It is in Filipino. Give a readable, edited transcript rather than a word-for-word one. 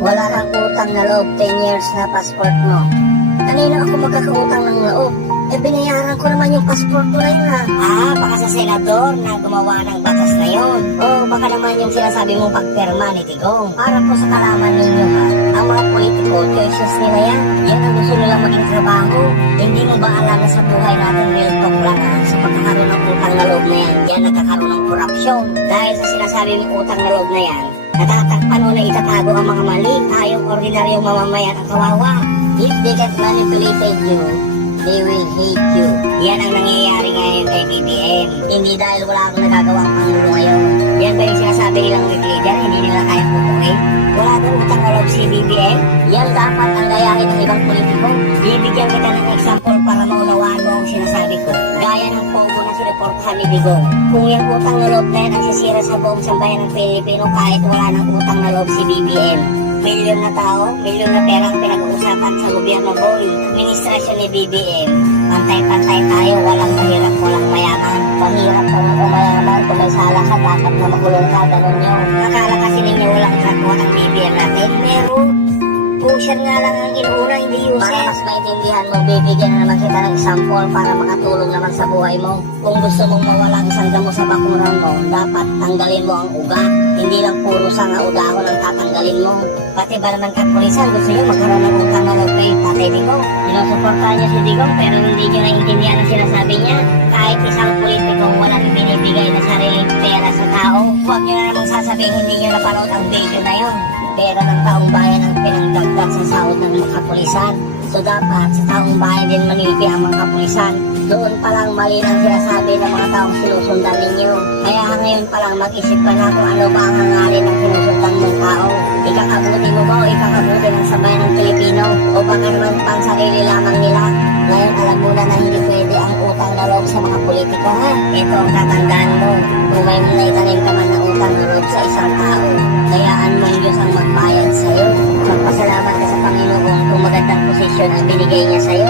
Wala kang utang na loob, 10 years na passport mo. Kanina ako magkakautang ng loob? Eh, binayaran ko naman yung passport ko na yun ha. Baka sa senador na gumawa ng batas na yun. O baka naman yung sinasabi mong pagpirma ni Tigong. Para po sa kalaman ninyo ha, ang mga political choices nila yan. Yan ang gusto nilang maging trabaho. Hindi mo ba alam na sa buhay natin real talk lang ha? Sa pagkakaroon ng utang na loob na yan, yan nagkakaroon ng korupsyon. Dahil sa sinasabi mong utang na loob na yan, natatakpan o na itatago ang mga mali. Tayong ordinaryong mamamayan ang kawawa. If they get manipulated you, they will hate you. Yan ang nangyayari ngayon kay BBM. Hindi dahil wala akong nagagawa ang Pangulo ngayon. Yan ba yung sinasabi nilang weak leader? Hindi nila kaya pupukin? Wala daw utang na loob si BBM? Yan dapat ang gayahin ng ibang politiko. Bibigyan kita ng example para maunawaan mo ang sinasabi ko. Gaya ng pogo na sinuportahan ni Digong. Kung yung utang na loob na yan ang sisira sa buong sambayan ng Pilipino kahit wala ng utang na loob si BBM. Milyon na tao, milyon na pera ang pinag-uusapan sa gobyerno boy. Administrasyon ni BBM, pantay-pantay tayo, walang mahirap, walang mayaman. Pamihirap ka lang kung mayaman, kung may sala ka, dapat na makulong ka, ganun yun. Akala kasi ninyo walang ginagawa ng BBM natin, meron. Pusher nga lang ang inuuna, hindi user. Para mas maintindihan mo, bibigyan na naman kita ng example para makatulong naman sa buhay mo. Kung gusto mong mawala ang sangga mo sa bakuran mo, dapat tanggalin mo ang ugat. Hindi lang puro sanga o dahon ang tatanggalin mo. Pati ba naman kapulisan, gusto nyo magkaroon ng utang na loob kay Tatay Digong? Sinusuportahan niya si Digong pero hindi nyo naiintindihan ang sinasabi niya. Kahit isang politikong walang binibigay na sariling pera sa tao, huwag nyo na namang sasabihin hindi nyo napanood ang video na yun. Pera ng taong bayan ang pinagdagdag sa sahod ng mga kapulisan. So dapat sa taong bayan din manilpi ang mga kapulisan. Doon palang mali ang sinasabi ng mga taong sinusundan ninyo. Kaya ngayon palang mag-isip ka na kung ano ba ang hangarin ng sinusundan mong tao. Ikakabuti mo ba o ikakabuti ng sambayan ng Pilipino? O baka naman pang sarili lamang nila? Ngayon alam mo na hindi pwede ang utang na loob sa mga politiko ha. Ito ang tatandaan mo. Kung may naitanim ka man ng utang na loob sa isang tao, kayaan mong Diyos ang magbayad sa'yo. Magpasalamat ka sa Panginoon kung magandang posisyon ang binigay niya sa'yo.